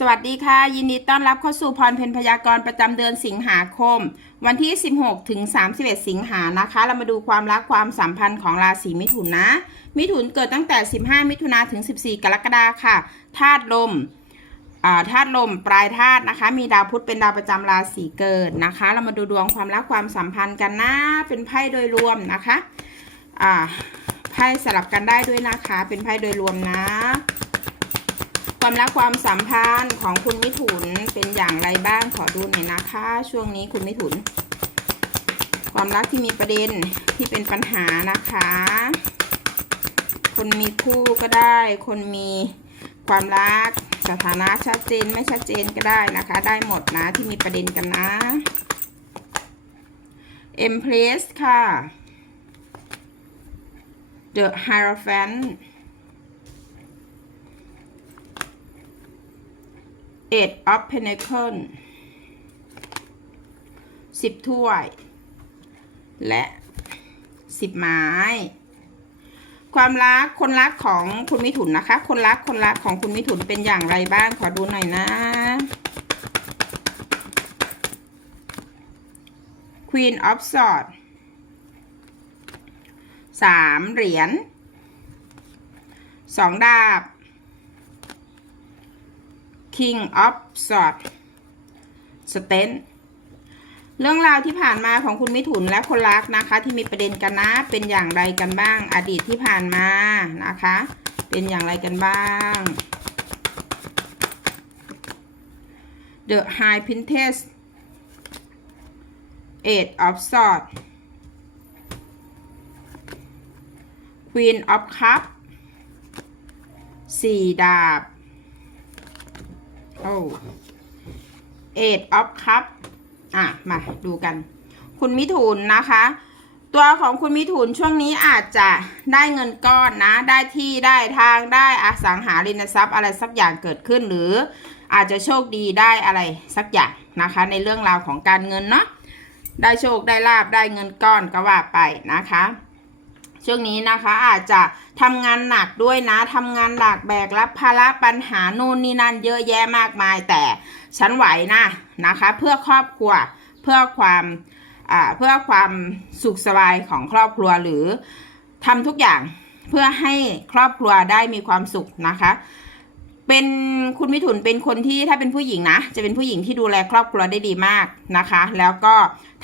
สวัสดีค่ะ ยินดีต้อนรับเข้าสู่พรเพนพยากรประจำเดือนสิงหาคม วันที่ 16 ถึง 31 สิงหานะคะ เรามาดูความรักความสัมพันธ์ของราศีมิถุนนะ มิถุนเกิดตั้งแต่ 15 มิถุนาถึง 14 กรกฎาค่ะธาตุลมธาตุลมปลายธาตุนะคะ มีดาวพุธเป็นดาวประจำราศีเกิดนะคะ เรามาดูดวงความรักความสัมพันธ์กันนะเป็นไพ่โดยรวมนะคะไพ่สลับกันได้ด้วยนะคะ เป็นไพ่โดยรวมนะ ความรักความสัมพันธ์ของคุณมิถุนเป็นอย่างไรบ้างขอดูหน่อยนะคะ ช่วงนี้คุณมิถุน ความรักที่มีประเด็นที่เป็นปัญหานะคะ คนมีคู่ก็ได้ คนมีความรักสถานะชัดเจนไม่ชัดเจนก็ได้นะคะ ได้หมดนะที่มีประเด็นกันนะ Empress ค่ะ The Hierophant Eight of Pentacles สิบถ้วย และสิบไม้ ความรักคนรักของคุณมิถุนนะคะ คนรักคนรักของคุณมิถุนเป็นอย่างไรบ้างขอดูหน่อยนะ Queen of Swords สามเหรียญสองดาบ King of Swords สเตนเรื่องราวที่ผ่านมาของคุณมิถุนและคนรักนะคะ ที่มีประเด็นกันนะเป็นอย่างไรกันบ้าง อดีตที่ผ่านมานะคะ เป็นอย่างไรกันบ้าง The High Princess Eight of Swords Queen of Cup สี่ดาบ โอ้ Eight of Cup อะ มาดูกัน คุณมิถุนนะคะ ตัวของคุณมิถุนช่วงนี้อาจจะได้เงินก้อนนะ ได้ที่ได้ทางได้อสังหาริมทรัพย์อะไรสักอย่างเกิดขึ้นหรืออาจจะโชคดีได้อะไรสักอย่างนะคะ ในเรื่องราวของการเงินเนาะได้โชคได้ลาบได้เงินก้อนก็ว่าไปนะคะ ช่วงนี้นะคะอาจจะทำงานหนักด้วยนะทำงานหนักแบกรับภาระปัญหาโน่นนี่นั่นเยอะแยะมากมายแต่ฉันไหวนะนะคะ เพื่อครอบครัวเพื่อความเพื่อความสุขสบายของครอบครัวหรือทำทุกอย่างเพื่อให้ครอบครัวได้มีความสุขนะคะ เป็นคุณมิถุนเป็นคนที่ถ้าเป็นผู้หญิงนะ จะเป็นผู้หญิงที่ดูแลครอบครัวได้ดีมากนะคะ แล้วก็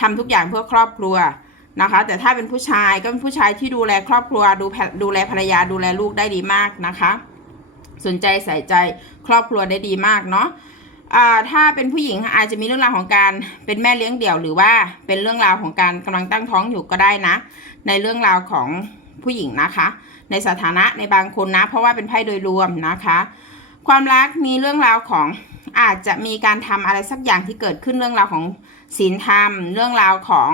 ทำทุกอย่างเพื่อครอบครัว นะคะ แต่ถ้าเป็นผู้ชายก็เป็นผู้ชายที่ดูแลครอบครัวดูแพดูแลภรรยาดูแลลูกได้ดีมากนะคะ สนใจใส่ใจครอบครัวได้ดีมากเนาะถ้าเป็นผู้หญิงอาจจะมีเรื่องราวของการเป็นแม่เลี้ยงเดี่ยว หรือว่าเป็นเรื่องราวของการกำลังตั้งท้องอยู่ก็ได้นะ ในเรื่องราวของผู้หญิงนะคะ ในสถานะในบางคนนะ เพราะว่าเป็นไพ่โดยรวมนะคะ ความรักมีเรื่องราวของอาจจะมีการทำอะไรสักอย่างที่เกิดขึ้นเรื่องราวของศีลธรรม เรื่องราวของ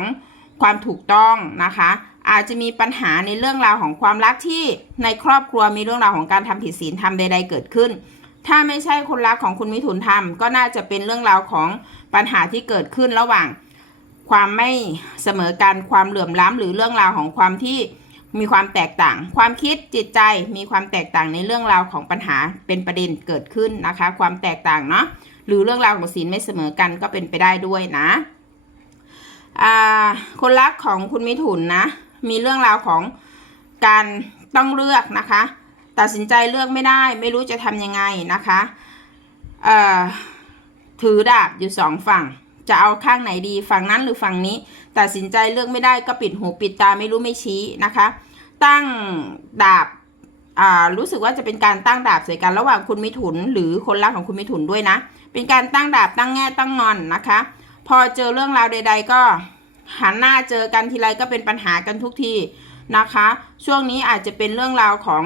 ความถูกต้องนะคะ อาจจะมีปัญหาในเรื่องราวของความรักที่ในครอบครัวมีเรื่องราวของการทำผิดศีลธรรมใด ๆ เกิดขึ้น ถ้าไม่ใช่คนรักของคุณมิถุนทำก็น่าจะเป็นเรื่องราวของปัญหาที่เกิดขึ้นระหว่าง ความไม่เสมอกันความเหลื่อมล้ำหรือเรื่องราวของความที่มีความแตกต่าง ความคิดจิตใจมีความแตกต่างในเรื่องราวของปัญหาเป็นประเด็นเกิดขึ้นนะคะ ความแตกต่างเนาะหรือเรื่องราวของศีลไม่เสมอกันก็เป็นไปได้ด้วยนะ คนรักของคุณมิถุนนะ มีเรื่องราวของการต้องเลือกนะคะ ตัดสินใจเลือกไม่ได้ ไม่รู้จะทำยังไงนะคะถือดาบอยู่สองฝั่ง จะเอาข้างไหนดีฝั่งนั้นหรือฝั่งนี้ ตัดสินใจเลือกไม่ได้ก็ปิดหูปิดตาไม่รู้ไม่ชี้นะคะ ตั้งดาบารู้สึกว่าจะเป็นการตั้งดาบใส่กันระหว่างคุณมิถุน หรือคนรักของคุณมิถุนด้วยนะ เป็นการตั้งดาบตั้งแง่ตั้งงอนนะคะ พอเจอเรื่องราวใด ๆ ก็หันหน้าเจอกันทีไรก็เป็นปัญหากันทุกทีนะคะ ช่วงนี้อาจจะเป็นเรื่องราวของ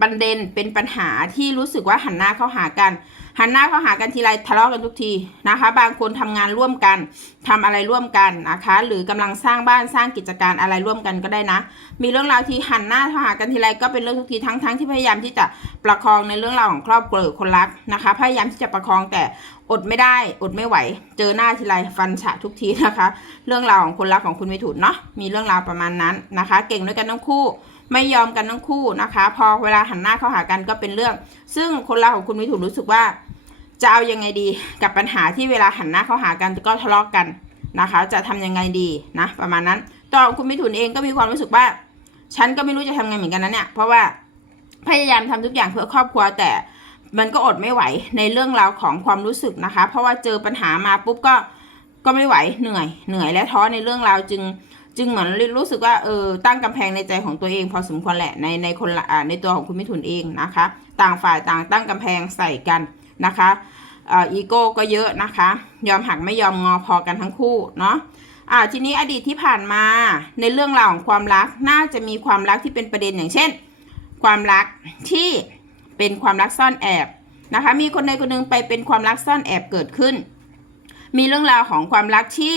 ประเด็นเป็นปัญหาที่รู้สึกว่าหันหน้าเข้าหากัน หันหน้าเข้าหากันทีไรทะเลาะกันทุกทีนะคะ บางคนทำงานร่วมกันทำอะไรร่วมกันนะคะ หรือกำลังสร้างบ้านสร้างกิจการอะไรร่วมกันก็ได้นะ มีเรื่องราวที่หันหน้าเข้าหากันทีไรก็เป็นเรื่องทุกทีทั้งทั้งที่พยายามที่จะประคองในเรื่องราวของครอบครัวคนรักนะคะ พยายามที่จะประคองแต่ อดไม่ได้อดไม่ไหว เจอหน้าทีไรฟันฉะทุกทีนะคะ เรื่องราวของคนรักของคุณมิถุนเนาะมีเรื่องราวประมาณนั้นนะคะ เก่งด้วยกันทั้งคู่ ไม่ยอมกันทั้งคู่นะคะ พอเวลาหันหน้าเข้าหากันก็เป็นเรื่อง ซึ่งคนรักของคุณมิถุนรู้สึกว่าจะเอายังไงดีกับปัญหาที่เวลาหันหน้าเข้าหากันก็ทะเลาะกกันนะคะ จะทำยังไงดีนะประมาณนั้นตอนคุณมิถุนเองก็มีความรู้สึกว่า ฉันก็ไม่รู้จะทำไงเหมือนกันนะเนี่ยเพราะว่าพยายามทำทุกอย่างเพื่อครอบครัวแต่ มันก็อดไม่ไหวในเรื่องราวของความรู้สึกนะคะ เพราะว่าเจอปัญหามาปุ๊บก็ก็ไม่ไหวเหนื่อยเหนื่อยและท้อในเรื่องราวจึงจึงเหมือนรู้สึกว่าเออตั้งกำแพงในใจของตัวเอง พอสมควรแหละในในคนละอ่าในตัวของคุณมิถุนเองนะคะ ต่างฝ่ายต่างตั้งกำแพงใส่กันนะคะอีโก้ก็เยอะนะคะ ยอมหักไม่ยอมงอพอกันทั้งคู่เนาะอ่าทีนี้อดีตที่ผ่านมาในเรื่องราวของความรักน่าจะมีความรักที่เป็นประเด็นอย่างเช่น ความรักที่ เป็นความรักซ่อนแอบนะคะ มีคนใดคนหนึ่งไปเป็นความรักซ่อนแอบเกิดขึ้น มีเรื่องราวของความรักที่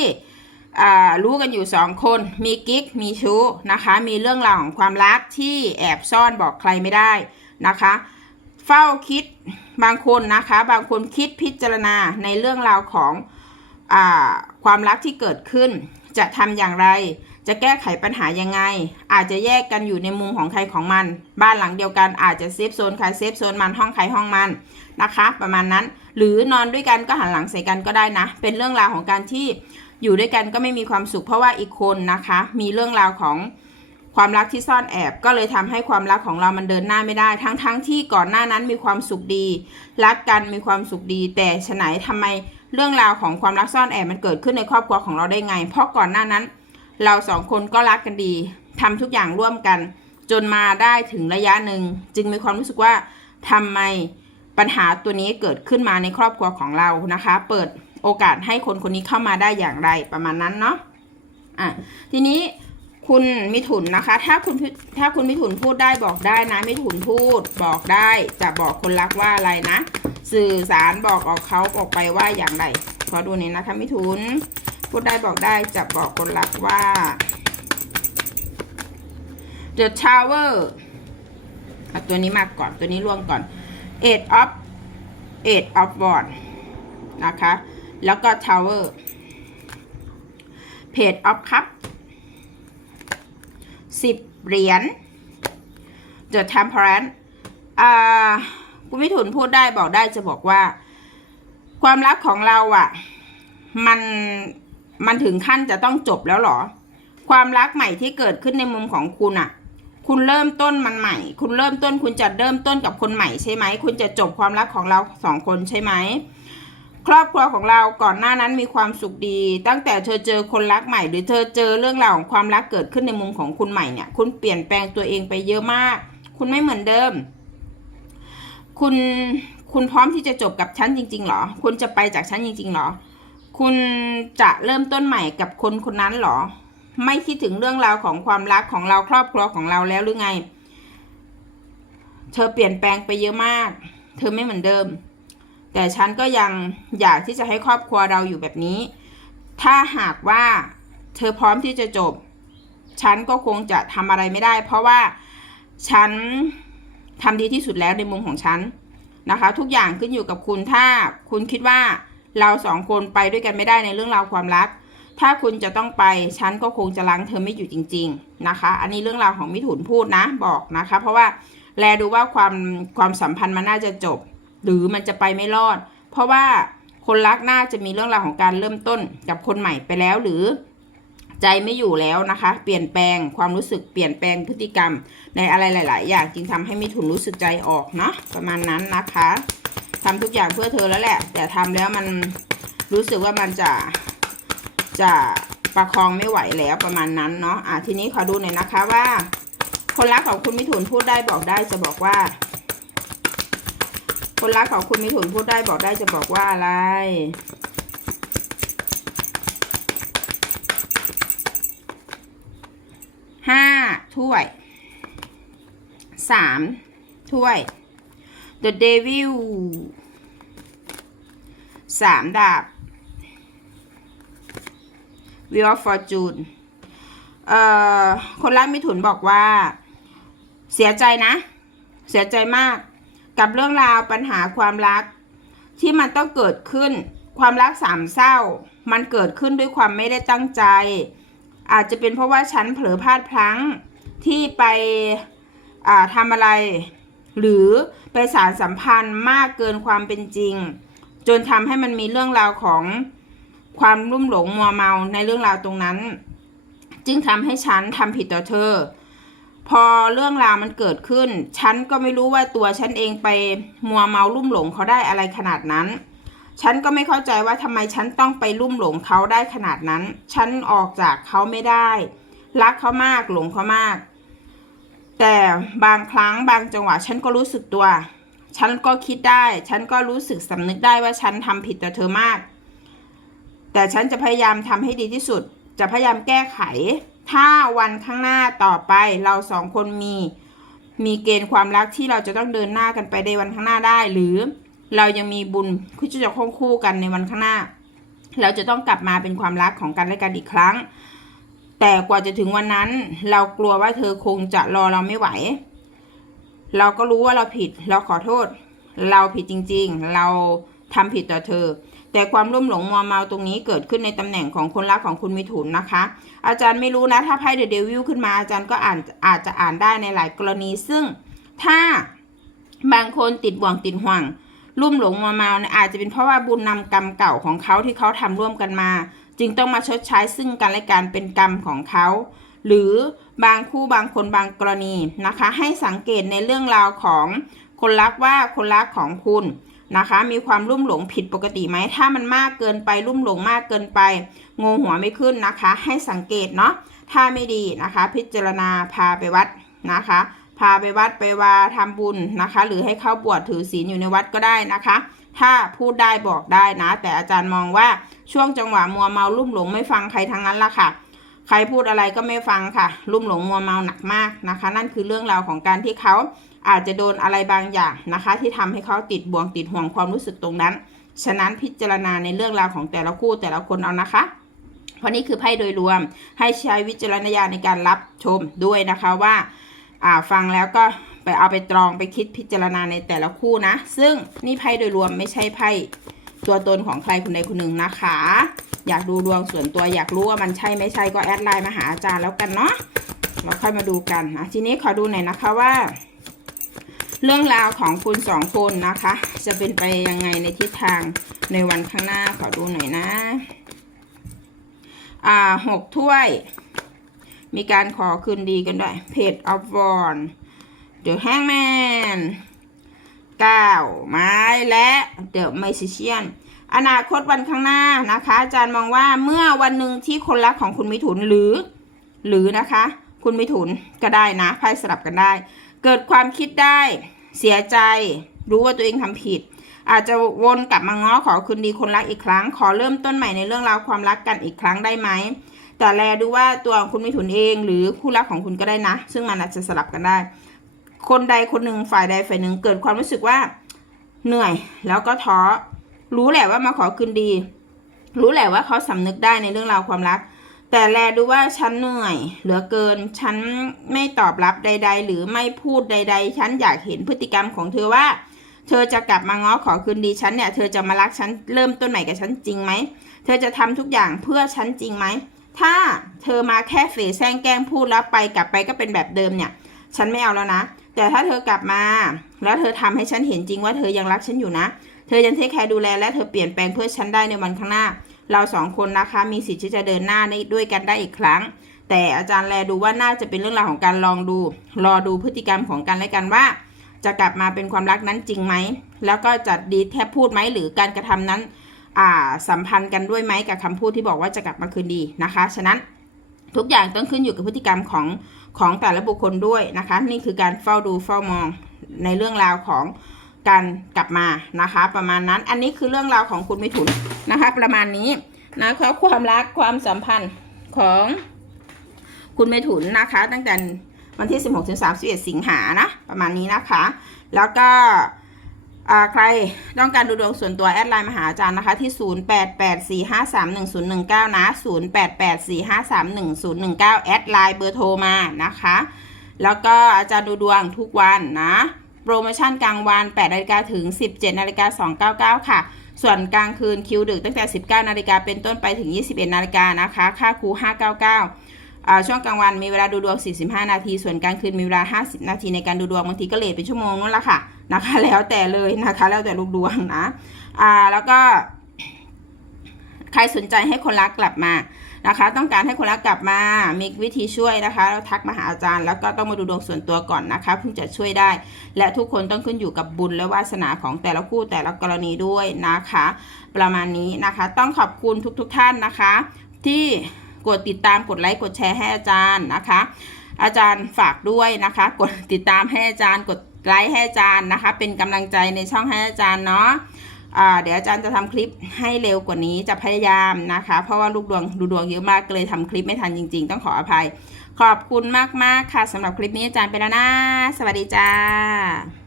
อ่ารู้กันอยู่สองคน มีกิ๊ก มีชู้นะคะ มีเรื่องราวของความรักที่แอบซ่อนบอกใครไม่ได้นะคะ เฝ้าคิดบางคนนะคะ บางคนคิดพิจารณาในเรื่องราวของอ่าความรักที่เกิดขึ้น จะทำอย่างไร จะแก้ไขปัญหายังไง อาจจะแยกกันอยู่ในมุมของใครของมัน บ้านหลังเดียวกันอาจจะเซฟโซนใครเซฟโซนมันห้องใครห้องมันนะคะ ประมาณนั้น หรือนอนด้วยกันก็หันหลังใส่กันก็ได้นะ เป็นเรื่องราวของการที่อยู่ด้วยกันก็ไม่มีความสุขเพราะว่าอีกคนนะคะ มีเรื่องราวของความรักที่ซ่อนแอบก็เลยทำให้ความรักของเรามันเดินหน้าไม่ได้ ทั้งๆทที่ก่อนหน้านั้นมีความสุขดี รักกันมีความสุขดี แต่ฉะไหนทำไมเรื่องราวของความรักซ่อนแอบมันเกิดขึ้นในครอบครัวของเราได้ไง เพราะก่อนหน้านั้น เราสองคนก็รักกันดีทำทุกอย่างร่วมกัน จนมาได้ถึงระยะหนึ่ง จึงมีความรู้สึกว่าทำไมปัญหาตัวนี้เกิดขึ้นมาในครอบครัวของเรานะคะ เปิดโอกาสให้คนคนนี้เข้ามาได้อย่างไรประมาณนั้นเนาะอะทีนี้คุณมิถุนนะคะ ถ้าคุณถ้าคุณมิถุนพูดได้บอกได้นะ มิถุนพูดบอกได้จะบอกคนรักว่าอะไรนะ สื่อสารบอกออกเขาออกไปว่าอย่างไรขอดูหน่อยนะคะ มิถุน พูดได้บอกได้จะบอกคนรักว่า The Tower อะตัวนี้มาก่อนตัวนี้ล่วงก่อน Eight of Eight of Wands นะคะ แล้วก็ Tower Page of Cup สิบเหรียญ The Temperance อ่าคุณมิถุนพูดได้บอกได้จะบอกว่า ความรักของเราอะ่ะ มัน มันถึงขั้นจะต้องจบแล้วหรอ ความรักใหม่ที่เกิดขึ้นในมุมของคุณอะ่ะคุณเริ่มต้นมันใหม่ คุณเริ่มต้นคุณจะเริ่มต้นกับคนใหม่ใช่ไหม คุณจะจบความรักของเราสองคนใช่ไหม ครอบครัวของเราก่อนหน้านั้นมีความสุขดี ตั้งแต่เธอเจอคนรักใหม่ หรือเธอเจอเรื่องราวของความรักเกิดขึ้นในมุมของคุณใหม่เนี่ย คุณเปลี่ยนแปลงตัวเองไปเยอะมาก คุณไม่เหมือนเดิม คุณ คุณพร้อมที่จะจบกับฉันจริงๆหรอ คุณจะไปจากฉันจริงๆหรอ คุณจะเริ่มต้นใหม่กับคนคนนั้นเหรอ ไม่คิดถึงเรื่องราวของความรักของเราครอบครัวของเราแล้วหรือไง เธอเปลี่ยนแปลงไปเยอะมาก เธอไม่เหมือนเดิม แต่ฉันก็ยังอยากที่จะให้ครอบครัวเราอยู่แบบนี้ ถ้าหากว่าเธอพร้อมที่จะจบ ฉันก็คงจะทำอะไรไม่ได้ เพราะว่าฉันทำดีที่สุดแล้วในมุมของฉันนะคะ ทุกอย่างขึ้นอยู่กับคุณถ้าคุณคิดว่า เราสองคนไปด้วยกันไม่ได้ในเรื่องราวความรัก ถ้าคุณจะต้องไปฉันก็คงจะล้างเธอไม่อยู่จริง ๆนะคะ อันนี้เรื่องราวของมิถุนพูดนะบอกนะคะ เพราะว่าแลดูว่าความความสัมพันธ์มันน่าจะจบ หรือมันจะไปไม่รอด เพราะว่าคนรักน่าจะมีเรื่องราวของการเริ่มต้นกับคนใหม่ไปแล้วหรือใจไม่อยู่แล้วนะคะ เปลี่ยนแปลงความรู้สึกเปลี่ยนแปลงพฤติกรรม ในอะไรหลาย ๆ อย่างจึงทำให้มิถุนรู้สึกใจออกเนาะประมาณนั้นนะคะ ทำทุกอย่างเพื่อเธอแล้วแหละ แต่ทำแล้วมันรู้สึกว่ามันจะจะประคองไม่ไหวแล้วประมาณนั้นเนาะอะทีนี้ขอดูหน่อยนะคะว่า คนรักของคุณมิถุนพูดได้บอกได้จะบอกว่า คนรักของคุณมิถุนพูดได้บอกได้จะบอกว่าอะไรห้าถ้วยสามถ้วย The Devil สามดาบ Wheel of Fortune เอ่อคนรักมิถุนบอกว่า เสียใจนะ เสียใจมากกับเรื่องราวปัญหาความรัก ที่มันต้องเกิดขึ้น ความรักสามเศร้า มันเกิดขึ้นด้วยความไม่ได้ตั้งใจ อาจจะเป็นเพราะว่าฉันเผลอพลาดพลั้งที่ไปทำอะไร หรือไปสารสัมพันธ์มากเกินความเป็นจริง จนทำให้มันมีเรื่องราวของความรุ่มหลงมัวเมาในเรื่องราวตรงนั้น จึงทำให้ฉันทำผิดต่อเธอ พอเรื่องราวมันเกิดขึ้น ฉันก็ไม่รู้ว่าตัวฉันเองไปมัวเมาลุ่มหลงเขาได้อะไรขนาดนั้น ฉันก็ไม่เข้าใจว่าทำไมฉันต้องไปลุ่มหลงเขาได้ขนาดนั้น ฉันออกจากเขาไม่ได้ รักเขามากหลงเขามาก แต่บางครั้งบางจังหวะฉันก็รู้สึกตัว ฉันก็คิดได้ ฉันก็รู้สึกสำนึกได้ว่าฉันทำผิดต่อเธอมาก แต่ฉันจะพยายามทำให้ดีที่สุด จะพยายามแก้ไข ถ้าวันข้างหน้าต่อไปเราสองคนมี มีเกณฑ์ความรักที่เราจะต้องเดินหน้ากันไปในวันข้างหน้าได้ หรือเรายังมีบุญที่จะคงคู่กันในวันข้างหน้า เราจะต้องกลับมาเป็นความรักของกันและกันอีกครั้ง แต่กว่าจะถึงวันนั้น เรากลัวว่าเธอคงจะรอเราไม่ไหว เราก็รู้ว่าเราผิด เราขอโทษ เราผิดจริงๆ เราทำผิดต่อเธอ แต่ความรุ่มหลงมัวเมาตรงนี้เกิดขึ้นในตำแหน่งของคนรักของคุณมิถุนนะคะ อาจารย์ไม่รู้นะ ถ้าไพ่เดอะเดวิลขึ้นมาอาจารย์ก็อ่านอาจจะอ่านได้ในหลายกรณี ซึ่งถ้าบางคนติดบ่วงติดห่วงรุ่มหลงมัวเมาเนี่ยอาจจะเป็นเพราะว่าบุญนำกรรมเก่าของเขาที่เขาทำร่วมกันมา จึงต้องมาชดใช้ซึ่งกันและกันเป็นกรรมของเขา หรือบางคู่บางคนบางกรณีนะคะ ให้สังเกตในเรื่องราวของคนรักว่าคนรักของคุณนะคะ มีความรุ่มหลงผิดปกติไหมถ้ามันมากเกินไปรุ่มหลงมากเกินไปงงหัวไม่ขึ้นนะคะ ให้สังเกตเนาะถ้าไม่ดีนะคะ พิจารณาพาไปวัดนะคะ พาไปวัดไปวาทำบุญนะคะ หรือให้เข้าบวชถือศีลอยู่ในวัดก็ได้นะคะ ถ้าพูดได้บอกได้นะ แต่อาจารย์มองว่าช่วงจังหวะมัวเมาลุ่มหลงไม่ฟังใครทั้งนั้นละค่ะ ใครพูดอะไรก็ไม่ฟังค่ะ ลุ่มหลงมัวเมาหนักมากนะคะ นั่นคือเรื่องราวของการที่เขาอาจจะโดนอะไรบางอย่างนะคะ ที่ทำให้เขาติดบ่วงติดห่วงความรู้สึกตรงนั้น ฉะนั้นพิจารณาในเรื่องราวของแต่ละคู่แต่ละคนเอานะคะเพราะนี่คือไพ่โดยรวมให้ใช้วิจารณญาณในการรับชมด้วยนะคะว่าฟังแล้วก็ ไปเอาไปตรองไปคิดพิจารณาในแต่ละคู่นะ ซึ่งนี่ไพ่โดยรวมไม่ใช่ไพ่ตัวตนของใครคนใดคนหนึ่งนะคะ อยากดูดวงส่วนตัวอยากรู้ว่ามันใช่ไม่ใช่ก็แอดไลน์มาหาอาจารย์แล้วกันเนาะเราค่อยมาดูกันนะทีนี้ขอดูหน่อยนะคะว่า เรื่องราวของคุณสองคนนะคะ จะเป็นไปยังไงในทิศทางในวันข้างหน้าขอดูหน่อยนะอ่าหกถ้วย มีการขอคืนดีกันด้วยเพจออฟวอน เดอะแฮงแมนเก้าไม้และเดอะไมซิเชียนอนาคตวันข้างหน้านะคะ อาจารย์มองว่าเมื่อวันหนึ่งที่คนรักของคุณมิถุนหรือ หรือนะคะ คุณมิถุนก็ได้นะไพ่สลับกันได้ เกิดความคิดได้เสียใจรู้ว่าตัวเองทำผิด อาจจะวนกลับมาง้อขอคืนดีคนรักอีกครั้ง ขอเริ่มต้นใหม่ในเรื่องราวความรักกันอีกครั้งได้ไหมแต่แลดูว่าตัวคุณมิถุนเอง หรือคู่รักของคุณก็ได้นะ ซึ่งมันอาจจะสลับกันได้ คนใดคนหนึ่งฝ่ายใดฝ่ายหนึ่งเกิดความรู้สึกว่าเหนื่อย แล้วก็ท้อรู้แหละว่ามาขอคืนดี รู้แหละว่าเขาสำนึกได้ในเรื่องราวความรัก แต่แลดูว่าฉันเหนื่อย เหลือเกิน ฉันไม่ตอบรับใด ๆ หรือไม่พูดใด ๆ ฉันอยากเห็นพฤติกรรมของเธอว่าเธอจะกลับมาง้อขอคืนดีฉันเนี่ย เธอจะมารักฉันเริ่มต้นใหม่กับฉันจริงไหม เธอจะทำทุกอย่างเพื่อฉันจริงไหม ถ้าเธอมาแค่เฟแซงแกล้งพูดแล้วไปกลับไปก็เป็นแบบเดิมเนี่ย ฉันไม่เอาแล้วนะ แต่ถ้าเธอกลับมา แล้วเธอทำให้ฉันเห็นจริงว่าเธอยังรักฉันอยู่นะ เธอยังเทคแคร์ดูแลและเธอเปลี่ยนแปลงเพื่อฉันได้ในวันข้างหน้า เราสองคนนะคะมีสิทธิ์ที่จะเดินหน้าด้ด้วยกันได้อีกครั้ง แต่อาจารย์แลดูว่าน่าจะเป็นเรื่องราวของการลองดู รอดูพฤติกรรมของกันและกันว่า จะกลับมาเป็นความรักนั้นจริงไหม แล้วก็จะดีแทบพูดไหมหรือการกระทำนั้นอ่าสัมพันธ์กันด้วยไหมกับคำพูดที่บอกว่าจะกลับมาคืนดีนะคะ ฉะนั้นทุกอย่างต้องขึ้นอยู่กับพฤติกรรมของ ของแต่ละบุคคลด้วยนะคะ นี่คือการเฝ้าดูเฝ้ามองในเรื่องราวของการกลับมานะคะ ประมาณนั้นอันนี้คือเรื่องราวของคุณมิถุนนะคะ ประมาณนี้นะคะความรักความสัมพันธ์ของคุณเมถุนนะคะ ตั้งแต่วันที่ 16ถึง31 สิงหานะ ประมาณนี้นะคะ แล้วก็ ใครต้องการดูดวงส่วนตัวแอดไลน์มาหาอาจารย์นะคะที่ 0884531019 นะ 0884531019 แอดไลน์เบอร์โทรมานะคะ แล้วก็อาจารย์ดูดวงทุกวันนะ โปรโมชั่นกลางวัน8นาฬิกาถึง 17นาฬิกา299 ค่ะ ส่วนกลางคืนคิวดึกตั้งแต่ 19นาฬิกาเป็นต้นไปถึง 21นาฬิกานะคะ ค่าครู 599อ่าช่วงกลางวันมีเวลาดูดวง 45 นาที ส่วนกลางคืนมีเวลา 50 นาทีในการดูดวง บางทีก็เลทเป็นชั่วโมงนั่นละค่ะ นะคะ แล้วแต่เลยนะคะ แล้วแต่ลูกดวงนะอ่าแล้วก็ใครสนใจให้คนรักกลับมานะคะ ต้องการให้คนรักกลับมา มีวิธีช่วยนะคะแล้วทักมาหาอาจารย์ แล้วก็ต้องมาดูดวงส่วนตัวก่อนนะคะเพิ่งจะช่วยได้ และทุกคนต้องขึ้นอยู่กับบุญและวาสนาของแต่ละคู่แต่ละกรณีด้วยนะคะ ประมาณนี้นะคะ ต้องขอบคุณทุกๆทท่านนะคะ ที่กดติดตามกดไลค์กดแชร์ให้อาจารย์นะคะ อาจารย์ฝากด้วยนะคะ กดติดตามให้อาจารย์กด ไลค์ให้อาจารย์นะคะ เป็นกำลังใจในช่องให้อาจารย์เนาะเดี๋ยวอาจารย์จะทำคลิปให้เร็วกว่านี้จะพยายามนะคะ เพราะว่าลูกดวงดูดวงเยอะมากเลยทำคลิปไม่ทันจริง ๆ ต้องขออภัย ขอบคุณมากๆค่ะสำหรับคลิปนี้อาจารย์ไปแล้วนะ สวัสดีจ้า